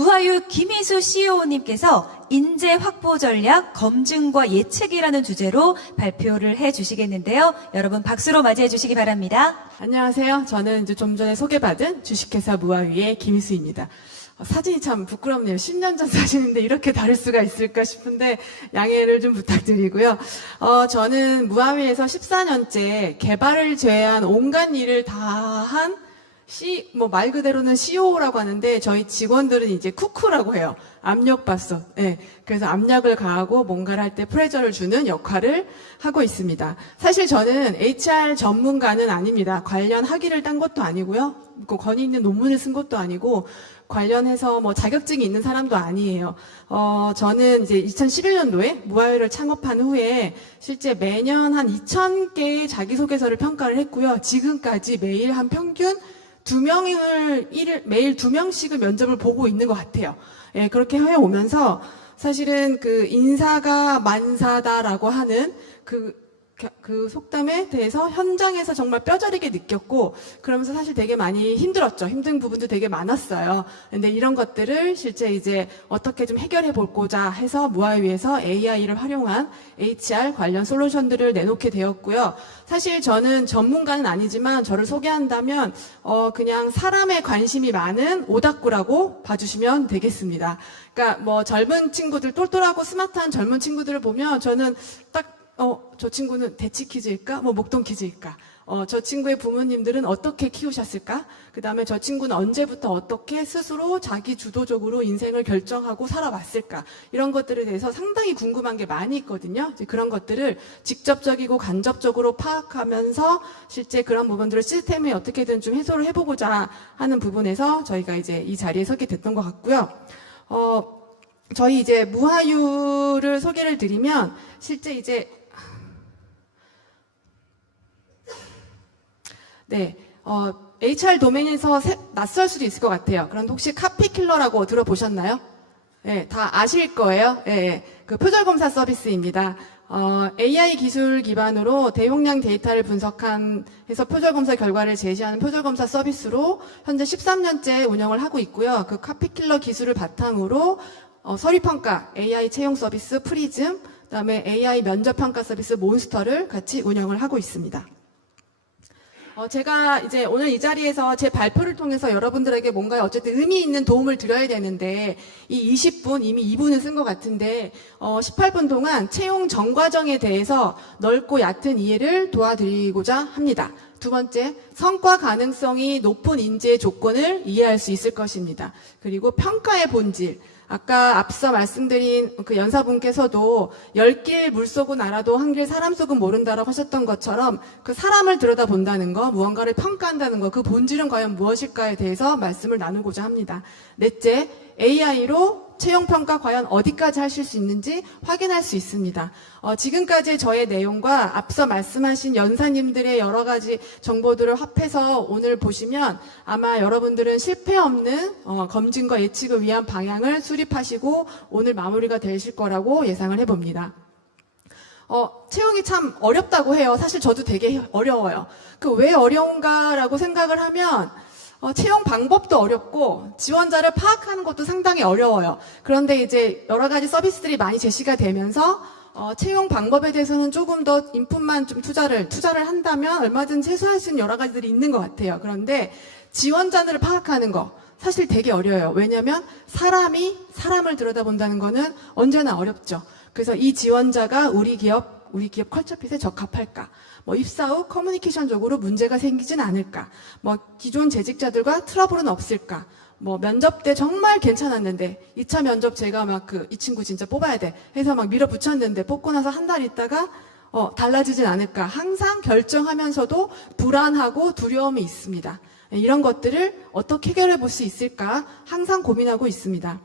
무하유 김희수 CEO님께서 인재 확보 전략, 검증과 예측이라는 주제로 발표를 해주시겠는데요. 여러분 박수로 맞이해 주시기 바랍니다. 안녕하세요. 저는 이제 좀 전에 소개받은 주식회사 무하유의 김희수입니다. 사진이 참 부끄럽네요. 10년 전 사진인데 이렇게 다를 수가 있을까 싶은데 양해를 좀 부탁드리고요. 저는 무하유에서 14년째 개발을 제외한 온갖 일을 다 한 말 그대로는 CEO라고 하는데 저희 직원들은 이제 쿠쿠라고 해요. 압력밥솥. 네, 그래서 압력을 가하고 뭔가를 할 때 프레저를 주는 역할을 하고 있습니다. 사실 저는 HR 전문가는 아닙니다. 관련 학위를 딴 것도 아니고요. 권위 있는 논문을 쓴 것도 아니고 관련해서 자격증이 있는 사람도 아니에요. 저는 이제 2011년도에 무하유를 창업한 후에 실제 매년 한 2,000개의 자기소개서를 평가를 했고요. 지금까지 매일 한 평균 매일 2명씩은 면접을 보고 있는 것 같아요. 예, 그렇게 해오면서 사실은 그 인사가 만사다라고 하는 그 속담에 대해서 현장에서 정말 뼈저리게 느꼈고, 그러면서 사실 되게 많이 힘들었죠. 힘든 부분도 되게 많았어요. 근데 이런 것들을 실제 이제 어떻게 좀 해결해 볼고자 해서 무하유에서 AI를 활용한 HR 관련 솔루션들을 내놓게 되었고요. 사실 저는 전문가는 아니지만 저를 소개한다면 그냥 사람에 관심이 많은 오닥구라고 봐주시면 되겠습니다. 그러니까 젊은 친구들, 똘똘하고 스마트한 젊은 친구들을 보면 저는 딱 저 친구는 대치키즈일까? 목동키즈일까? 저 친구의 부모님들은 어떻게 키우셨을까? 그 다음에 저 친구는 언제부터 어떻게 스스로 자기 주도적으로 인생을 결정하고 살아왔을까? 이런 것들에 대해서 상당히 궁금한 게 많이 있거든요. 이제 그런 것들을 직접적이고 간접적으로 파악하면서 실제 그런 부분들을 시스템에 어떻게든 좀 해소를 해보고자 하는 부분에서 저희가 이제 이 자리에 서게 됐던 것 같고요. 저희 이제 무하유를 소개를 드리면 실제 이제 HR 도메인에서 낯설 수도 있을 것 같아요. 그런데 혹시 카피킬러라고 들어보셨나요? 네, 다 아실 거예요. 네, 그 표절검사 서비스입니다. AI 기술 기반으로 대용량 데이터를 해서 표절검사 결과를 제시하는 표절검사 서비스로 현재 13년째 운영을 하고 있고요. 그 카피킬러 기술을 바탕으로 서류평가 AI 채용 서비스 프리즘, 그다음에 AI 면접평가 서비스 몬스터를 같이 운영을 하고 있습니다. 제가 이제 오늘 이 자리에서 제 발표를 통해서 여러분들에게 뭔가 어쨌든 의미 있는 도움을 드려야 되는데 이 20분, 이미 2분을 쓴 것 같은데 18분 동안 채용 전 과정에 대해서 넓고 얕은 이해를 도와드리고자 합니다. 두 번째, 성과 가능성이 높은 인재의 조건을 이해할 수 있을 것입니다. 그리고 평가의 본질. 아까 앞서 말씀드린 그 연사분께서도 10길 물속은 알아도 한 길 사람 속은 모른다라고 하셨던 것처럼 그 사람을 들여다본다는 거, 무언가를 평가한다는 거, 그 본질은 과연 무엇일까에 대해서 말씀을 나누고자 합니다. 넷째, AI로 채용평가 과연 어디까지 하실 수 있는지 확인할 수 있습니다. 지금까지의 저의 내용과 앞서 말씀하신 연사님들의 여러 가지 정보들을 합해서 오늘 보시면 아마 여러분들은 실패 없는 검증과 예측을 위한 방향을 수립하시고 오늘 마무리가 되실 거라고 예상을 해봅니다. 채용이 참 어렵다고 해요. 사실 저도 되게 어려워요. 왜 어려운가라고 생각을 하면 채용 방법도 어렵고 지원자를 파악하는 것도 상당히 어려워요. 그런데 이제 여러 가지 서비스들이 많이 제시가 되면서 채용 방법에 대해서는 조금 더 인풋만 좀 투자를 한다면 얼마든지 해소할 수 있는 여러 가지들이 있는 것 같아요. 그런데 지원자들을 파악하는 거 사실 되게 어려워요. 왜냐하면 사람이 사람을 들여다본다는 거는 언제나 어렵죠. 그래서 이 지원자가 우리 기업 컬처핏에 적합할까? 입사 후 커뮤니케이션적으로 문제가 생기진 않을까? 기존 재직자들과 트러블은 없을까? 면접 때 정말 괜찮았는데 2차 면접 제가 이 친구 진짜 뽑아야 돼 해서 밀어붙였는데 뽑고 나서 한 달 있다가 달라지진 않을까? 항상 결정하면서도 불안하고 두려움이 있습니다. 이런 것들을 어떻게 해결해 볼 수 있을까? 항상 고민하고 있습니다.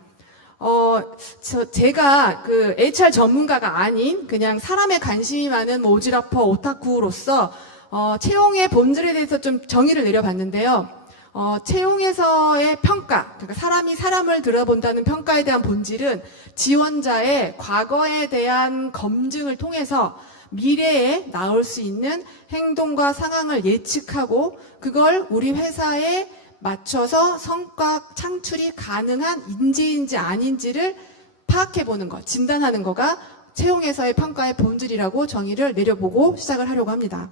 제가 HR 전문가가 아닌 그냥 사람에 관심이 많은 오지라퍼 오타쿠로서 채용의 본질에 대해서 좀 정의를 내려봤는데요. 채용에서의 평가, 그러니까 사람이 사람을 들여본다는 평가에 대한 본질은 지원자의 과거에 대한 검증을 통해서 미래에 나올 수 있는 행동과 상황을 예측하고 그걸 우리 회사의 맞춰서 성과 창출이 가능한 인재인지 아닌지를 파악해보는 것, 진단하는 거가 채용에서의 평가의 본질이라고 정의를 내려보고 시작을 하려고 합니다.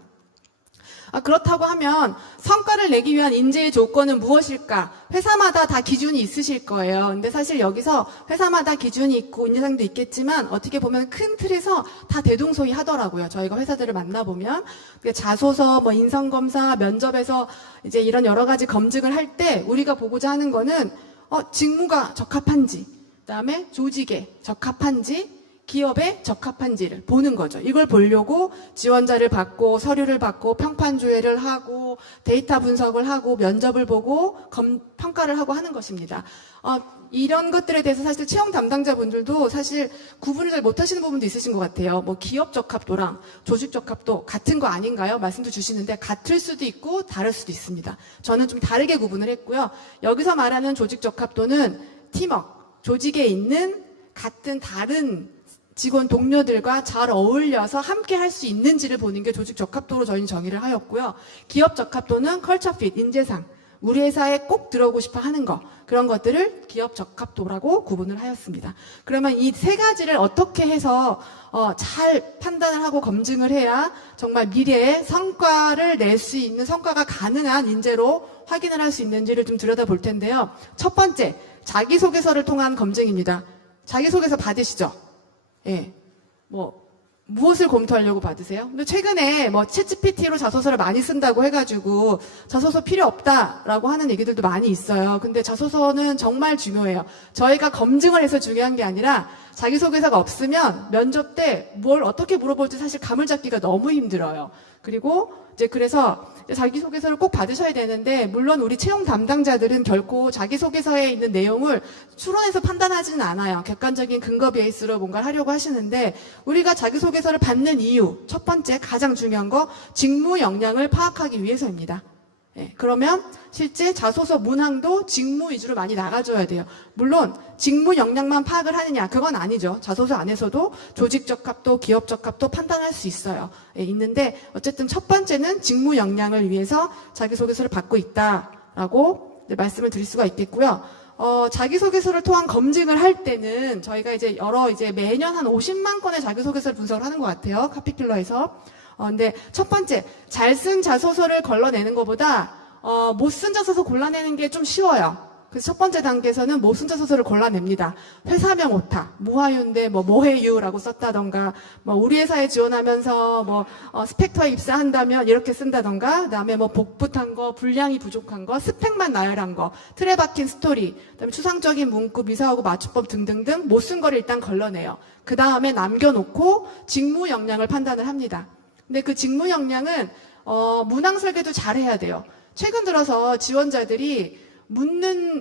그렇다고 하면 성과를 내기 위한 인재의 조건은 무엇일까? 회사마다 다 기준이 있으실 거예요. 근데 사실 여기서 회사마다 기준이 있고 인재상도 있겠지만 어떻게 보면 큰 틀에서 다 대동소이 하더라고요. 저희가 회사들을 만나보면 자소서, 뭐 인성검사, 면접에서 이제 이런 여러 가지 검증을 할 때 우리가 보고자 하는 거는 직무가 적합한지, 그다음에 조직에 적합한지, 기업에 적합한지를 보는 거죠. 이걸 보려고 지원자를 받고 서류를 받고 평판 조회를 하고 데이터 분석을 하고 면접을 보고 평가를 하고 하는 것입니다. 이런 것들에 대해서 사실 채용 담당자분들도 사실 구분을 잘 못하시는 부분도 있으신 것 같아요. 뭐 기업 적합도랑 조직 적합도 같은 거 아닌가요? 말씀도 주시는데 같을 수도 있고 다를 수도 있습니다. 저는 좀 다르게 구분을 했고요. 여기서 말하는 조직 적합도는 팀워크, 조직에 있는 같은 다른 직원 동료들과 잘 어울려서 함께 할 수 있는지를 보는 게 조직 적합도로 저희는 정의를 하였고요. 기업 적합도는 컬처 핏, 인재상, 우리 회사에 꼭 들어오고 싶어 하는 거, 그런 것들을 기업 적합도라고 구분을 하였습니다. 그러면 이 세 가지를 어떻게 해서 잘 판단을 하고 검증을 해야 정말 미래에 성과를 낼 수 있는, 성과가 가능한 인재로 확인을 할 수 있는지를 좀 들여다볼 텐데요. 첫 번째, 자기소개서를 통한 검증입니다. 자기소개서 받으시죠? 예, 무엇을 검토하려고 받으세요? 근데 최근에 챗GPT로 자소서를 많이 쓴다고 해가지고 자소서 필요 없다라고 하는 얘기들도 많이 있어요. 근데 자소서는 정말 중요해요. 저희가 검증을 해서 중요한 게 아니라 자기소개서가 없으면 면접 때 뭘 어떻게 물어볼지 사실 감을 잡기가 너무 힘들어요. 그리고 이제 그래서 자기소개서를 꼭 받으셔야 되는데, 물론 우리 채용 담당자들은 결코 자기소개서에 있는 내용을 추론해서 판단하지는 않아요. 객관적인 근거 베이스로 뭔가를 하려고 하시는데, 우리가 자기소개서를 받는 이유, 첫 번째 가장 중요한 거, 직무 역량을 파악하기 위해서입니다. 예, 그러면 실제 자소서 문항도 직무 위주로 많이 나가줘야 돼요. 물론 직무 역량만 파악을 하느냐, 그건 아니죠. 자소서 안에서도 조직 적합도, 기업 적합도 판단할 수 있어요. 예, 있는데 어쨌든 첫 번째는 직무 역량을 위해서 자기소개서를 받고 있다라고 말씀을 드릴 수가 있겠고요. 자기소개서를 통한 검증을 할 때는 저희가 이제 매년 한 50만 건의 자기소개서를 분석을 하는 것 같아요. 카피킬러에서. 근데 첫 번째, 잘 쓴 자소서를 걸러내는 것보다 못 쓴 자소서 골라내는 게 좀 쉬워요. 그래서 첫 번째 단계에서는 못 쓴 자소서를 골라냅니다. 회사명 오타, 무하유인데 뭐해유라고 썼다던가, 우리 회사에 지원하면서 스펙터에 입사한다면 이렇게 쓴다던가, 그다음에 복붙한 거, 분량이 부족한 거, 스펙만 나열한 거, 틀에 박힌 스토리, 그다음에 추상적인 문구, 미사하고 맞춤법 등등등 못 쓴 거를 일단 걸러내요. 그 다음에 남겨놓고 직무 역량을 판단을 합니다. 근데 그 직무 역량은 문항 설계도 잘 해야 돼요. 최근 들어서 지원자들이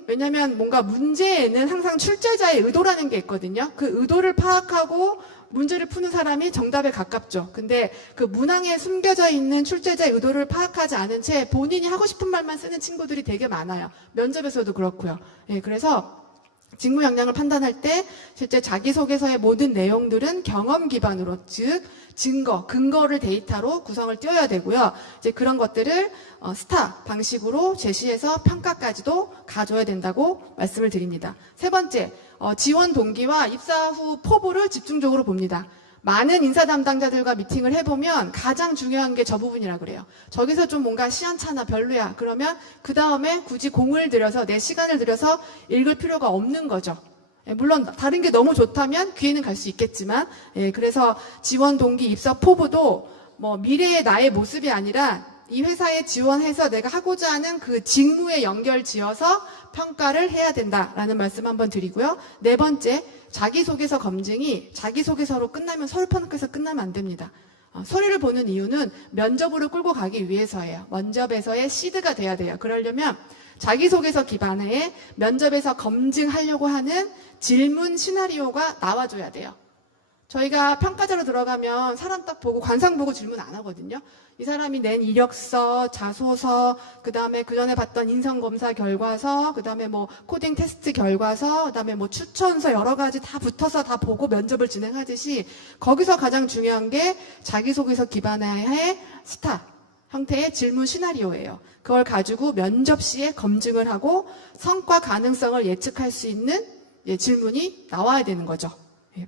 왜냐면 뭔가 문제에는 항상 출제자의 의도라는 게 있거든요. 그 의도를 파악하고 문제를 푸는 사람이 정답에 가깝죠. 근데 그 문항에 숨겨져 있는 출제자의 의도를 파악하지 않은 채 본인이 하고 싶은 말만 쓰는 친구들이 되게 많아요. 면접에서도 그렇고요. 예, 그래서 직무 역량을 판단할 때 실제 자기소개서의 모든 내용들은 경험 기반으로, 즉 근거를 데이터로 구성을 띄워야 되고요. 이제 그런 것들을 스타 방식으로 제시해서 평가까지도 가져야 된다고 말씀을 드립니다. 세 번째, 지원 동기와 입사 후 포부를 집중적으로 봅니다. 많은 인사 담당자들과 미팅을 해보면 가장 중요한 게 저 부분이라 그래요. 저기서 좀 뭔가 시원찮아, 별로야. 그러면 그 다음에 굳이 공을 들여서 내 시간을 들여서 읽을 필요가 없는 거죠. 예, 물론 다른 게 너무 좋다면 귀에는 갈 수 있겠지만, 그래서 지원 동기, 입사 포부도 미래의 나의 모습이 아니라 이 회사에 지원해서 내가 하고자 하는 그 직무에 연결 지어서 평가를 해야 된다라는 말씀 한번 드리고요. 네 번째, 자기소개서 검증이 자기소개서로 끝나면 서류판에서 끝나면 안 됩니다. 서류를 보는 이유는 면접으로 끌고 가기 위해서예요. 면접에서의 시드가 돼야 돼요. 그러려면 자기소개서 기반에 면접에서 검증하려고 하는 질문 시나리오가 나와줘야 돼요. 저희가 평가자로 들어가면 사람 딱 보고 관상 보고 질문 안 하거든요. 이 사람이 낸 이력서, 자소서, 그 다음에 그 전에 봤던 인성검사 결과서, 그 다음에 코딩 테스트 결과서, 그 다음에 추천서 여러 가지 다 붙어서 다 보고 면접을 진행하듯이 거기서 가장 중요한 게 자기소개서 기반의 스타. 형태의 질문 시나리오예요. 그걸 가지고 면접 시에 검증을 하고 성과 가능성을 예측할 수 있는 질문이 나와야 되는 거죠. 예.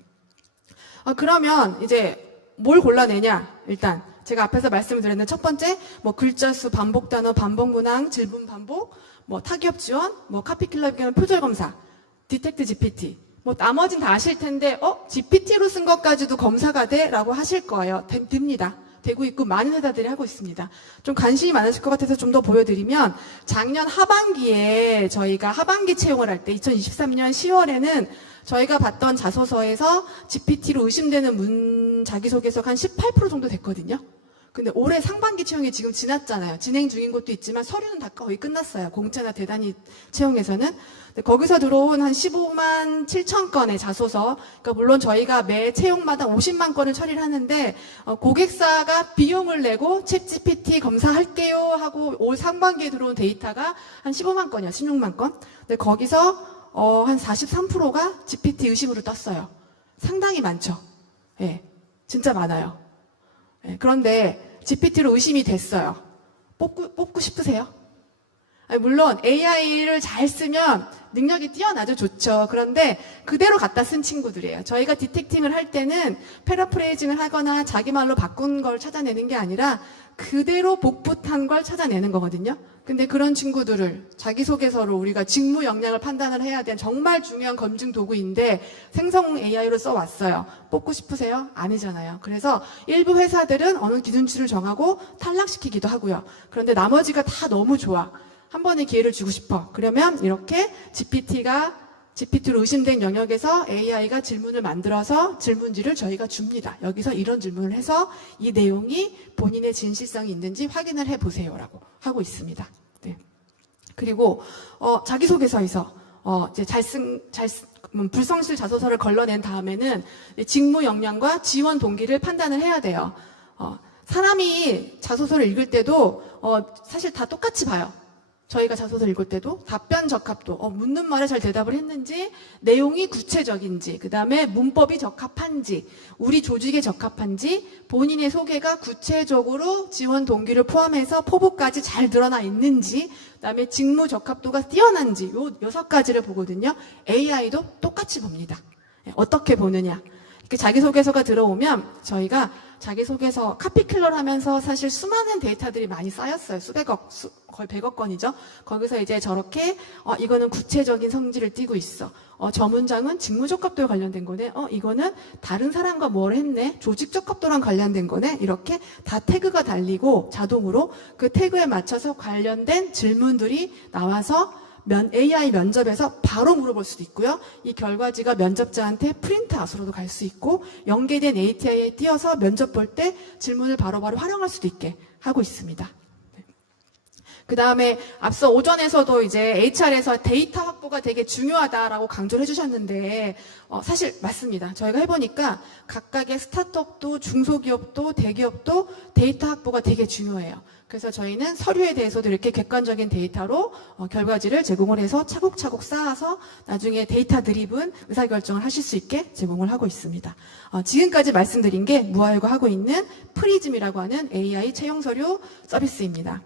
그러면 이제 뭘 골라내냐? 일단 제가 앞에서 말씀을 드렸는데 첫 번째 뭐 글자 수, 반복 단어, 반복 문항, 질문 반복, 뭐 타기업 지원, 뭐 카피킬러 비교는 표절 검사, 디텍트 GPT. 뭐 나머진 다 아실 텐데 GPT로 쓴 것까지도 검사가 돼?라고 하실 거예요. 됩니다. 되고 있고 많은 회사들이 하고 있습니다. 좀 관심이 많으실 것 같아서 좀 더 보여드리면 작년 하반기에 저희가 하반기 채용을 할 때 2023년 10월에는 저희가 봤던 자소서에서 GPT로 의심되는 자기소개서가 한 18% 정도 됐거든요. 근데 올해 상반기 채용이 지금 지났잖아요. 진행 중인 것도 있지만 서류는 다 거의 끝났어요. 공채나 대단위 채용에서는. 근데 거기서 들어온 한 15만 7천 건의 자소서, 그러니까 물론 저희가 매 채용마다 50만 건을 처리를 하는데 고객사가 비용을 내고 챗 GPT 검사할게요 하고 올 상반기에 들어온 데이터가 한 15만 건이야, 16만 건. 근데 거기서 한 43%가 GPT 의심으로 떴어요. 상당히 많죠. 예, 진짜 많아요. 예, 그런데 GPT로 의심이 됐어요. 뽑고 싶으세요? 아니, 물론 AI를 잘 쓰면 능력이 뛰어나죠. 좋죠. 그런데 그대로 갖다 쓴 친구들이에요. 저희가 디텍팅을 할 때는 패러프레이징을 하거나 자기 말로 바꾼 걸 찾아내는 게 아니라 그대로 복붙한 걸 찾아내는 거거든요. 근데 그런 친구들을 자기소개서로 우리가 직무 역량을 판단을 해야 되는 정말 중요한 검증 도구인데 생성 AI로 써왔어요. 뽑고 싶으세요? 아니잖아요. 그래서 일부 회사들은 어느 기준치를 정하고 탈락시키기도 하고요. 그런데 나머지가 다 너무 좋아. 한 번의 기회를 주고 싶어. 그러면 이렇게 GPT로 의심된 영역에서 AI가 질문을 만들어서 질문지를 저희가 줍니다. 여기서 이런 질문을 해서 이 내용이 본인의 진실성이 있는지 확인을 해보세요라고 하고 있습니다. 네. 그리고 자기소개서에서 이제 불성실 자소서를 걸러낸 다음에는 직무 역량과 지원 동기를 판단을 해야 돼요. 사람이 자소서를 읽을 때도 사실 다 똑같이 봐요. 저희가 자소서 읽을 때도 답변 적합도, 묻는 말에 잘 대답을 했는지, 내용이 구체적인지, 그 다음에 문법이 적합한지, 우리 조직에 적합한지, 본인의 소개가 구체적으로 지원 동기를 포함해서 포부까지 잘 드러나 있는지, 그 다음에 직무 적합도가 뛰어난지, 요 6가지를 보거든요. AI도 똑같이 봅니다. 어떻게 보느냐. 이렇게 자기소개서가 들어오면 저희가 자기소개서 카피킬러를 하면서 사실 수많은 데이터들이 많이 쌓였어요. 수백억, 거의 100억 건이죠. 거기서 이제 저렇게 이거는 구체적인 성질을 띠고 있어. 저 문장은 직무적합도에 관련된 거네. 이거는 다른 사람과 뭘 했네. 조직적합도랑 관련된 거네. 이렇게 다 태그가 달리고 자동으로 그 태그에 맞춰서 관련된 질문들이 나와서 AI 면접에서 바로 물어볼 수도 있고요. 이 결과지가 면접자한테 프린트아웃으로도 갈 수 있고 연계된 API에 띄어서 면접 볼 때 질문을 바로바로 활용할 수도 있게 하고 있습니다. 그 다음에 앞서 오전에서도 이제 HR에서 데이터 확보가 되게 중요하다라고 강조를 해주셨는데 사실 맞습니다. 저희가 해보니까 각각의 스타트업도 중소기업도 대기업도 데이터 확보가 되게 중요해요. 그래서 저희는 서류에 대해서도 이렇게 객관적인 데이터로 결과지를 제공을 해서 차곡차곡 쌓아서 나중에 데이터 드리븐 의사결정을 하실 수 있게 제공을 하고 있습니다. 지금까지 말씀드린 게 무아유가 하고 있는 프리즘이라고 하는 AI 채용 서류 서비스입니다.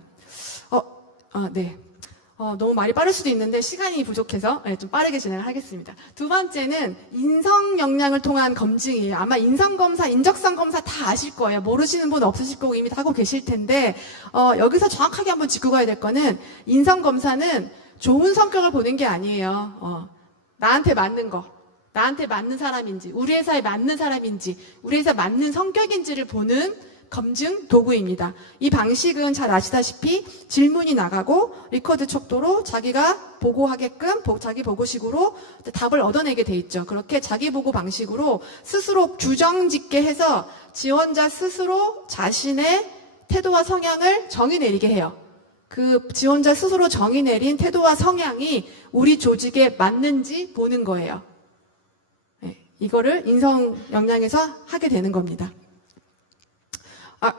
네. 너무 말이 빠를 수도 있는데 시간이 부족해서 좀 빠르게 진행을 하겠습니다. 두 번째는 인성 역량을 통한 검증이에요. 아마 인성검사, 인적성검사 다 아실 거예요. 모르시는 분 없으실 거고 이미 다 하고 계실 텐데 여기서 정확하게 한번 짚고 가야 될 거는 인성검사는 좋은 성격을 보는 게 아니에요. 나한테 맞는 거, 나한테 맞는 사람인지, 우리 회사에 맞는 사람인지, 우리 회사 맞는 성격인지를 보는 검증 도구입니다. 이 방식은 잘 아시다시피 질문이 나가고 리커드 척도로 자기가 보고하게끔 자기 보고식으로 답을 얻어내게 돼 있죠. 그렇게 자기 보고 방식으로 스스로 규정 짓게 해서 지원자 스스로 자신의 태도와 성향을 정의 내리게 해요. 그 지원자 스스로 정의 내린 태도와 성향이 우리 조직에 맞는지 보는 거예요. 이거를 인성 역량에서 하게 되는 겁니다.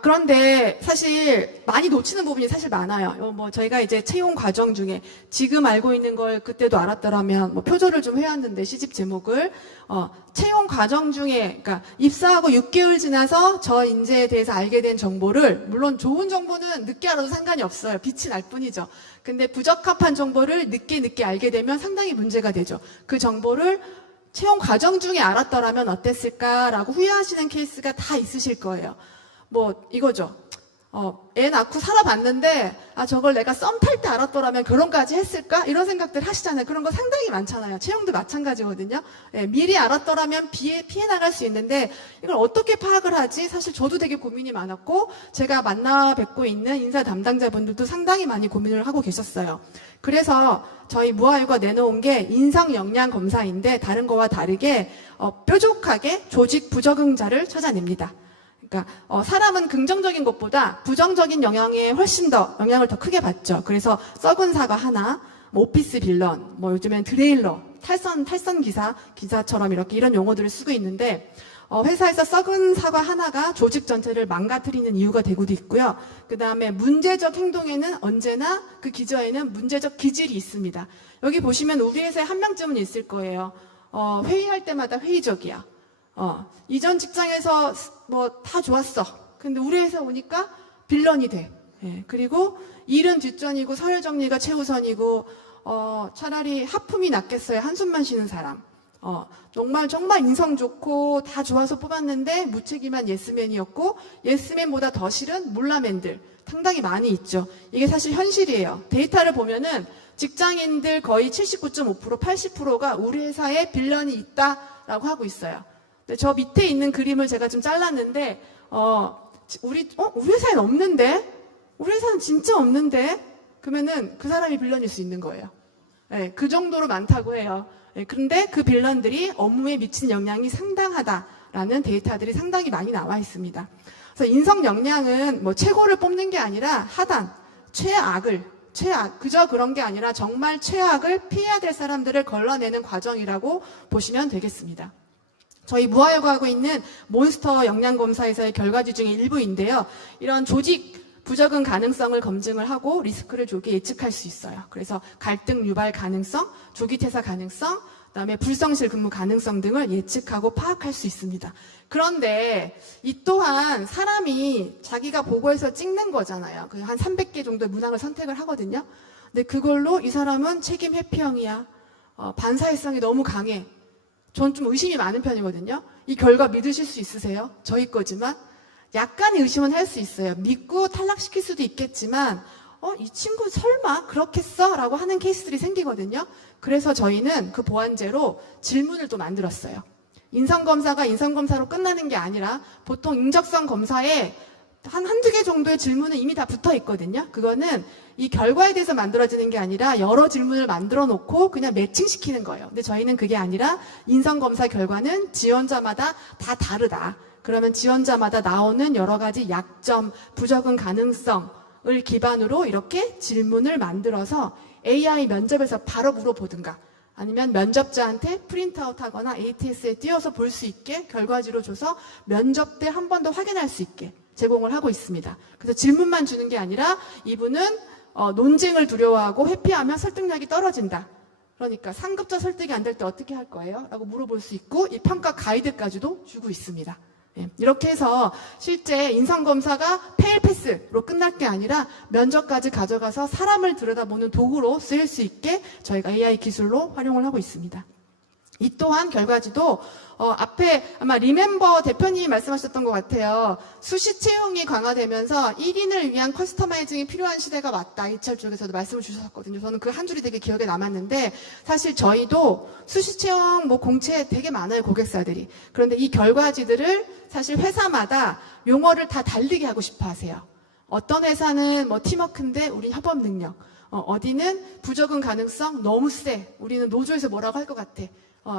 그런데 사실 많이 놓치는 부분이 사실 많아요. 뭐 저희가 이제 채용 과정 중에 지금 알고 있는 걸 그때도 알았더라면 뭐 표절을 좀 해왔는데 시집 제목을 채용 과정 중에 그러니까 입사하고 6개월 지나서 저 인재에 대해서 알게 된 정보를 물론 좋은 정보는 늦게 알아도 상관이 없어요. 빛이 날 뿐이죠. 근데 부적합한 정보를 늦게 알게 되면 상당히 문제가 되죠. 그 정보를 채용 과정 중에 알았더라면 어땠을까라고 후회하시는 케이스가 다 있으실 거예요. 뭐 이거죠. 애 낳고 살아봤는데 저걸 내가 썸 탈 때 알았더라면 결혼까지 했을까? 이런 생각들 하시잖아요. 그런 거 상당히 많잖아요. 채용도 마찬가지거든요. 미리 알았더라면 피해 나갈 수 있는데 이걸 어떻게 파악을 하지? 사실 저도 되게 고민이 많았고 제가 만나 뵙고 있는 인사 담당자분들도 상당히 많이 고민을 하고 계셨어요. 그래서 저희 무아유가 내놓은 게 인성 역량 검사인데 다른 거와 다르게 뾰족하게 조직 부적응자를 찾아냅니다. 그러니까 사람은 긍정적인 것보다 부정적인 영향에 훨씬 더 영향을 더 크게 받죠. 그래서 썩은 사과 하나, 뭐 오피스 빌런, 뭐 요즘엔 드레일러, 탈선 기사처럼 이렇게 이런 용어들을 쓰고 있는데 회사에서 썩은 사과 하나가 조직 전체를 망가뜨리는 이유가 되고도 있고요. 그 다음에 문제적 행동에는 언제나 그 기저에는 문제적 기질이 있습니다. 여기 보시면 우리 회사에 한 명쯤은 있을 거예요. 회의할 때마다 회의적이야. 이전 직장에서 뭐 다 좋았어. 근데 우리 회사 오니까 빌런이 돼. 그리고 일은 뒷전이고 서열 정리가 최우선이고 차라리 하품이 낫겠어요. 한숨만 쉬는 사람. 정말 인성 좋고 다 좋아서 뽑았는데 무책임한 예스맨이었고 예스맨보다 더 싫은 몰라맨들 상당히 많이 있죠. 이게 사실 현실이에요. 데이터를 보면은 직장인들 거의 79.5%, 80%가 우리 회사에 빌런이 있다라고 하고 있어요. 저 밑에 있는 그림을 제가 좀 잘랐는데, 우리 회사엔 없는데? 우리 회사는 진짜 없는데? 그러면은 그 사람이 빌런일 수 있는 거예요. 그 정도로 많다고 해요. 그런데 그 빌런들이 업무에 미친 영향이 상당하다라는 데이터들이 상당히 많이 나와 있습니다. 그래서 인성 역량은 뭐 최고를 뽑는 게 아니라 하단, 그저 그런 게 아니라 정말 최악을 피해야 될 사람들을 걸러내는 과정이라고 보시면 되겠습니다. 저희 무아유가 하고 있는 몬스터 역량검사에서의 결과지 중에 일부인데요. 이런 조직 부적응 가능성을 검증을 하고 리스크를 조기 예측할 수 있어요. 그래서 갈등 유발 가능성, 조기 퇴사 가능성, 그다음에 불성실 근무 가능성 등을 예측하고 파악할 수 있습니다. 그런데 이 또한 사람이 자기가 보고해서 찍는 거잖아요. 한 300개 정도의 문항을 선택을 하거든요. 근데 그걸로 이 사람은 책임 회피형이야. 반사회성이 너무 강해. 전 좀 의심이 많은 편이거든요. 이 결과 믿으실 수 있으세요? 저희 거지만 약간의 의심은 할 수 있어요. 믿고 탈락시킬 수도 있겠지만 이 친구 설마 그렇겠어? 라고 하는 케이스들이 생기거든요. 그래서 저희는 그 보완제로 질문을 또 만들었어요. 인성검사가 인성검사로 끝나는 게 아니라 보통 인적성 검사에 한두 개 정도의 질문은 이미 다 붙어 있거든요. 그거는 이 결과에 대해서 만들어지는 게 아니라 여러 질문을 만들어 놓고 그냥 매칭시키는 거예요. 근데 저희는 그게 아니라 인성검사 결과는 지원자마다 다 다르다. 그러면 지원자마다 나오는 여러 가지 약점, 부적응 가능성을 기반으로 이렇게 질문을 만들어서 AI 면접에서 바로 물어보든가 아니면 면접자한테 프린트아웃 하거나 ATS에 띄워서 볼 수 있게 결과지로 줘서 면접 때 한 번 더 확인할 수 있게 제공을 하고 있습니다. 그래서 질문만 주는 게 아니라 이분은 논쟁을 두려워하고 회피하면 설득력이 떨어진다. 그러니까 상급자 설득이 안 될 때 어떻게 할 거예요? 라고 물어볼 수 있고 이 평가 가이드까지도 주고 있습니다. 이렇게 해서 실제 인성검사가 페일 패스로 끝날 게 아니라 면접까지 가져가서 사람을 들여다보는 도구로 쓰일 수 있게 저희가 AI 기술로 활용을 하고 있습니다. 이 또한 결과지도 앞에 아마 리멤버 대표님이 말씀하셨던 것 같아요. 수시 채용이 강화되면서 1인을 위한 커스터마이징이 필요한 시대가 왔다. HR 쪽에서도 말씀을 주셨거든요. 저는 그 한 줄이 되게 기억에 남았는데 사실 저희도 수시 채용 공채 되게 많아요. 고객사들이. 그런데 이 결과지들을 사실 회사마다 용어를 다 다르게 하고 싶어 하세요. 어떤 회사는 팀워크인데 우린 협업 능력. 어디는 부적응 가능성 너무 세. 우리는 노조에서 뭐라고 할 것 같아.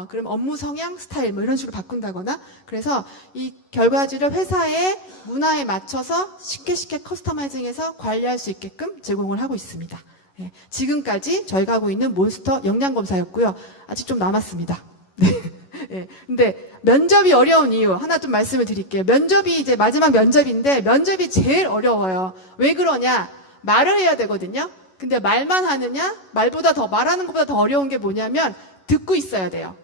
그럼 업무 성향, 스타일 이런 식으로 바꾼다거나 그래서 이 결과지를 회사의 문화에 맞춰서 쉽게 커스터마이징해서 관리할 수 있게끔 제공을 하고 있습니다. 지금까지 저희가 하고 있는 몬스터 역량검사였고요. 아직 좀 남았습니다. 네. 예. 근데 면접이 어려운 이유 하나 좀 말씀을 드릴게요. 면접이 이제 마지막 면접인데 면접이 제일 어려워요. 왜 그러냐? 말을 해야 되거든요. 근데 말만 하느냐? 말보다 더 말하는 것보다 더 어려운 게 뭐냐면 듣고 있어야 돼요.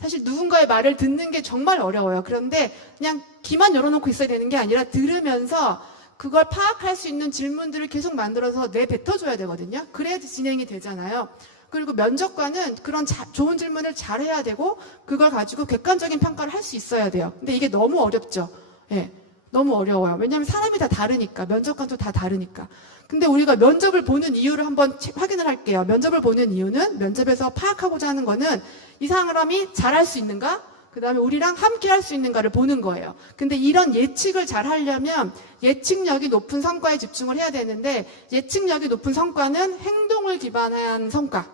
사실 누군가의 말을 듣는 게 정말 어려워요. 그런데 그냥 귀만 열어놓고 있어야 되는 게 아니라 들으면서 그걸 파악할 수 있는 질문들을 계속 만들어서 내뱉어줘야 되거든요. 그래야지 진행이 되잖아요. 그리고 면접관은 그런 좋은 질문을 잘 해야 되고 그걸 가지고 객관적인 평가를 할 수 있어야 돼요. 근데 이게 너무 어렵죠. 예, 너무 어려워요. 왜냐하면 사람이 다 다르니까, 면접관도 다 다르니까. 근데 우리가 면접을 보는 이유를 한번 확인을 할게요. 면접을 보는 이유는 면접에서 파악하고자 하는 거는 이 사람이 잘할 수 있는가? 그 다음에 우리랑 함께 할 수 있는가를 보는 거예요. 근데 이런 예측을 잘 하려면 예측력이 높은 성과에 집중을 해야 되는데 예측력이 높은 성과는 행동을 기반한 성과.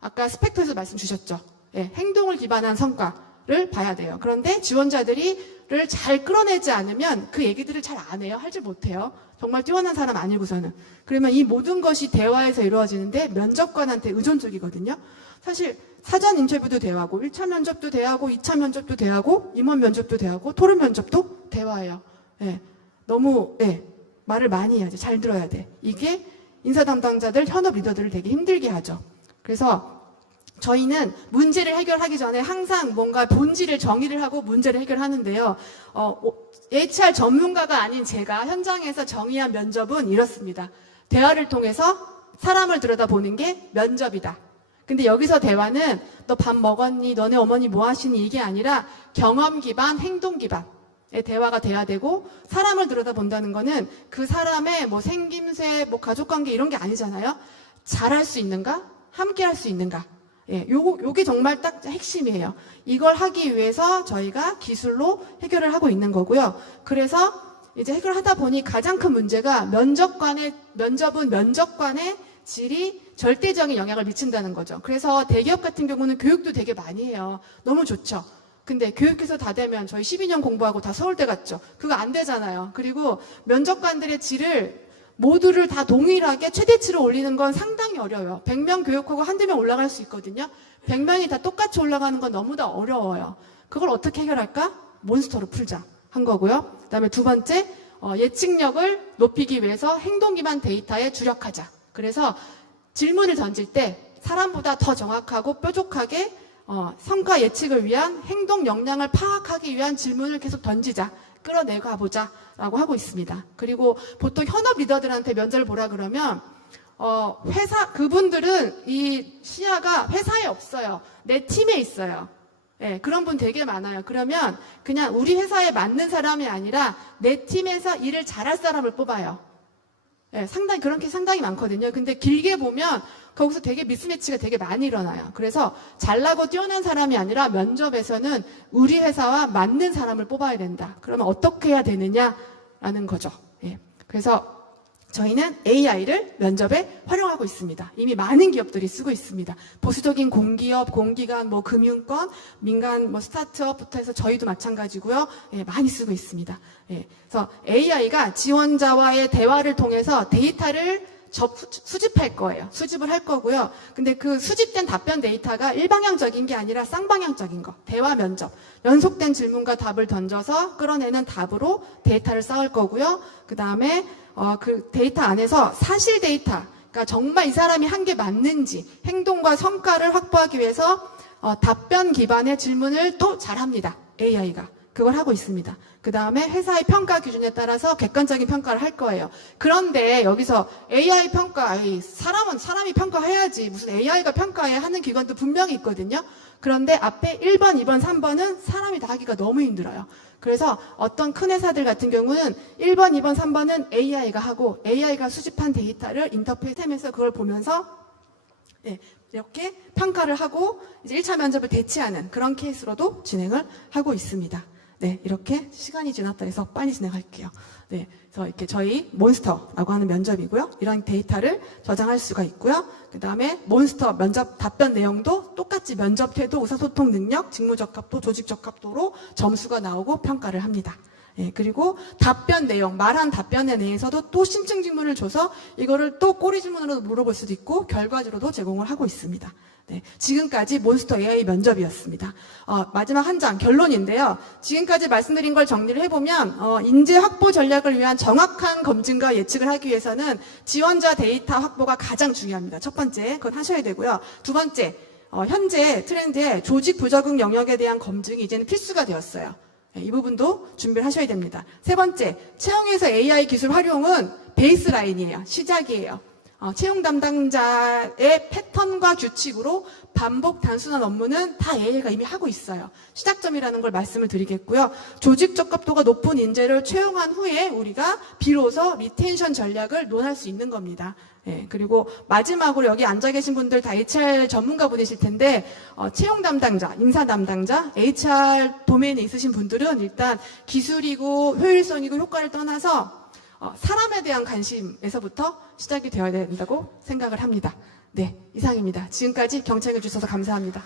아까 스펙터에서 말씀 주셨죠. 예, 행동을 기반한 성과를 봐야 돼요. 그런데 지원자들이를 잘 끌어내지 않으면 그 얘기들을 잘 안 해요. 하지 못해요. 정말 뛰어난 사람 아니고서는. 그러면 이 모든 것이 대화에서 이루어지는데 면접관한테 의존적이거든요. 사실 사전 인터뷰도 대화고 1차 면접도 대화고 2차 면접도 대화고 임원 면접도 대화고 토론 면접도 대화예요. 예, 너무 말을 많이 해야지. 잘 들어야 돼. 이게 인사 담당자들, 현업 리더들을 되게 힘들게 하죠. 그래서 저희는 문제를 해결하기 전에 항상 뭔가 본질을 정의를 하고 문제를 해결하는데요. HR 전문가가 아닌 제가 현장에서 정의한 면접은 이렇습니다. 대화를 통해서 사람을 들여다보는 게 면접이다. 근데 여기서 대화는 너 밥 먹었니? 너네 어머니 뭐 하시니? 이게 아니라 경험 기반, 행동 기반의 대화가 돼야 되고 사람을 들여다본다는 거는 그 사람의 뭐 생김새, 뭐 가족관계 이런 게 아니잖아요. 잘할 수 있는가? 함께 할 수 있는가? 예, 요게 정말 딱 핵심이에요. 이걸 하기 위해서 저희가 기술로 해결을 하고 있는 거고요. 그래서 이제 해결하다 보니 가장 큰 문제가 면접은 면접관의 질이 절대적인 영향을 미친다는 거죠. 그래서 대기업 같은 경우는 교육도 되게 많이 해요. 너무 좋죠. 근데 교육해서 다 되면 저희 12년 공부하고 다 서울대 갔죠. 그거 안 되잖아요. 그리고 면접관들의 질을 모두를 다 동일하게 최대치로 올리는 건 상당히 어려워요. 100명 교육하고 한두 명 올라갈 수 있거든요. 100명이 다 똑같이 올라가는 건 너무나 어려워요. 그걸 어떻게 해결할까? 몬스터로 풀자 한 거고요. 그다음에 두 번째, 예측력을 높이기 위해서 행동 기반 데이터에 주력하자. 그래서 질문을 던질 때 사람보다 더 정확하고 뾰족하게 성과 예측을 위한 행동 역량을 파악하기 위한 질문을 계속 던지자. 끌어내고 가보자 라고 하고 있습니다. 그리고 보통 현업 리더들한테 면접을 보라 그러면 그분들은 이 시야가 회사에 없어요. 내 팀에 있어요. 예, 그런 분 되게 많아요. 그러면 그냥 우리 회사에 맞는 사람이 아니라 내 팀에서 일을 잘할 사람을 뽑아요. 예, 그런 게 상당히 많거든요. 근데 길게 보면 거기서 되게 미스매치가 되게 많이 일어나요. 그래서 잘나고 뛰어난 사람이 아니라 면접에서는 우리 회사와 맞는 사람을 뽑아야 된다. 그러면 어떻게 해야 되느냐라는 거죠. 예, 그래서 저희는 AI를 면접에 활용하고 있습니다. 이미 많은 기업들이 쓰고 있습니다. 보수적인 공기업, 공기관, 뭐 금융권, 민간, 뭐 스타트업부터 해서 저희도 마찬가지고요. 예, 많이 쓰고 있습니다. 예, 그래서 AI가 지원자와의 대화를 통해서 데이터를 수집할 거예요. 수집을 할 거고요. 근데 그 수집된 답변 데이터가 일방향적인 게 아니라 쌍방향적인 거. 대화 면접. 연속된 질문과 답을 던져서 끌어내는 답으로 데이터를 쌓을 거고요. 그 다음에 그 데이터 안에서 사실 데이터, 그러니까 정말 이 사람이 한 게 맞는지 행동과 성과를 확보하기 위해서 답변 기반의 질문을 또 잘합니다. AI가. 그걸 하고 있습니다. 그 다음에 회사의 평가 기준에 따라서 객관적인 평가를 할 거예요. 그런데 여기서 AI 평가, 사람이 평가해야지 무슨 AI가 평가해야 하는 기관도 분명히 있거든요. 그런데 앞에 1번, 2번, 3번은 사람이 다 하기가 너무 힘들어요. 그래서 어떤 큰 회사들 같은 경우는 1번, 2번, 3번은 AI가 하고 AI가 수집한 데이터를 인터페이스하면서 그걸 보면서 이렇게 평가를 하고 이제 1차 면접을 대체하는 그런 케이스로도 진행을 하고 있습니다. 네, 이렇게 시간이 지났다 해서 빨리 진행할게요. 네, 그래서 이렇게 저희 몬스터라고 하는 면접이고요. 이런 데이터를 저장할 수가 있고요. 그 다음에 몬스터 면접 답변 내용도 똑같이 면접 태도, 의사소통 능력, 직무 적합도, 조직 적합도로 점수가 나오고 평가를 합니다. 예, 그리고 답변 내용, 말한 답변에 대해서도 또 신청 질문을 줘서 이거를 또 꼬리 질문으로 물어볼 수도 있고 결과지로도 제공을 하고 있습니다. 네, 지금까지 몬스터 AI 면접이었습니다. 마지막 한 장 결론인데요. 지금까지 말씀드린 걸 정리를 해보면 인재 확보 전략을 위한 정확한 검증과 예측을 하기 위해서는 지원자 데이터 확보가 가장 중요합니다. 첫 번째, 그건 하셔야 되고요. 두 번째, 현재 트렌드에 조직 부적응 영역에 대한 검증이 이제는 필수가 되었어요. 네, 이 부분도 준비를 하셔야 됩니다. 세 번째, 채용에서 AI 기술 활용은 베이스라인이에요. 시작이에요. 채용 담당자의 패턴과 규칙으로 반복 단순한 업무는 다 AI가 이미 하고 있어요. 시작점이라는 걸 말씀을 드리겠고요. 조직 적합도가 높은 인재를 채용한 후에 우리가 비로소 리텐션 전략을 논할 수 있는 겁니다. 예, 그리고 마지막으로 여기 앉아 계신 분들 다 HR 전문가 분이실 텐데 채용 담당자, 인사 담당자, HR 도메인에 있으신 분들은 일단 기술이고 효율성이고 효과를 떠나서 사람에 대한 관심에서부터 시작이 되어야 된다고 생각을 합니다. 네, 이상입니다. 지금까지 경청해 주셔서 감사합니다.